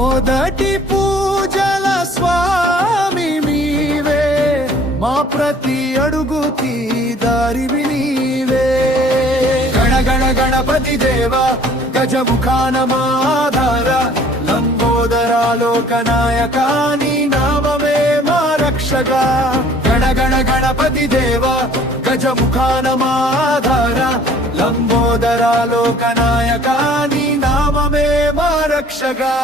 మొదటి పూజల స్వామి నీవే, మా ప్రతి అడుగుకి దారివి నీవే. గణ గణ గణపతి దేవ గజముఖాన మాధార, లంబోదరా లోకనాయక నీ నామమే మా రక్షగా. గణ గణ గణపతి దేవ గజముఖాన మాధార, లంబోదరా లోకనాయక నీ నామమే మా రక్షగా.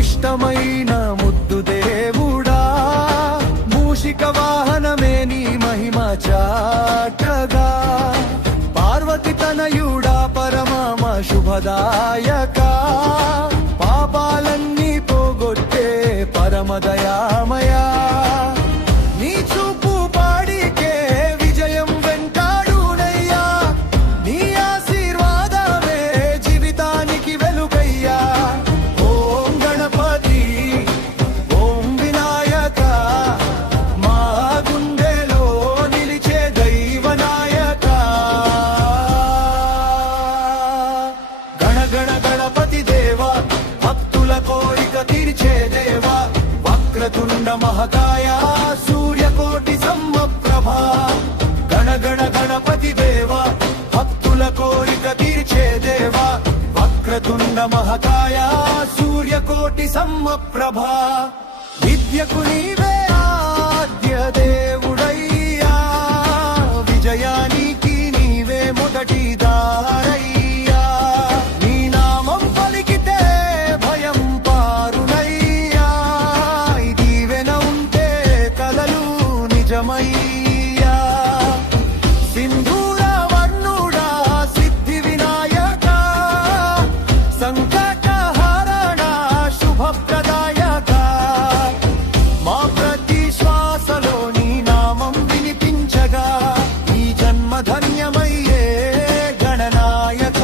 ఇష్టమైన ముద్దు దేవుడా, మూషిక వాహనమే నీ మహిమ చాటగా. పార్వతి తనయుడా పరమామ శుభదాయక, పాపాలన్నీ పోగొట్టే పరమదయామయా. నీ చూపు పాడికే విజయం వెంటాడునయ్యా, నీ ఆశీర్వాదమే జీవితానికి వెలుగయ్యా. వక్రతుండ మహకాయ సూర్యకోటి సమప్రభా, గణ గణ గణపతి దేవ భక్తుల కోరిక తీర్చే దేవ. వక్రతుండ మహకాయ సూర్యకోటి సమప్రభా, విద్యకు నీవే ఆద్య దేవుడయ్యా, విజయానికి నీవే మొదటి దారయ్యా. నీ నామం పలికితే భయం పారునయ్యా, దీవెన ఉంటే కలలు నిజమయ్యా. సింధూర వర్ణుడా సిద్ధి వినాయక, సంకటహరణ శుభప్రదాయక. మా ప్రతి శ్వాసలో నీ నామం వినిపించగా, ఈ జన్మ ధన్యమయ్యే గణనాయక.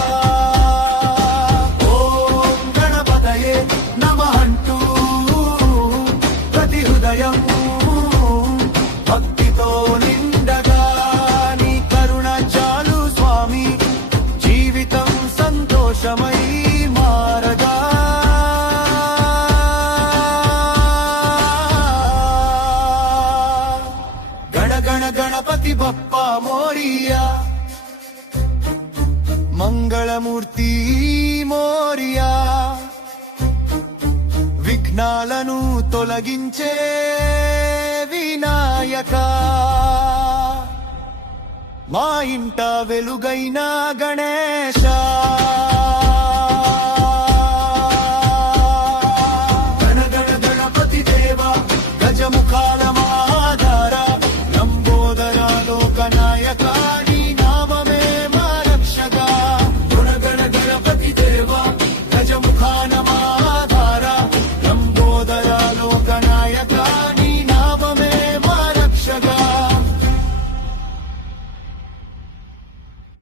ఓం గణపతయే నమః అంటూ ప్రతి హృదయం భక్తితో నిండగా, నీ కరుణ చాలు స్వామి జీవితం సంతోషమై మారగా. గణ గణ గణపతి బప్పా మోరియా, మంగళమూర్తి మోరియా. విఘ్నాలను తొలగించే వినాయక, మా ఇంట వెలుగైన గణేశ.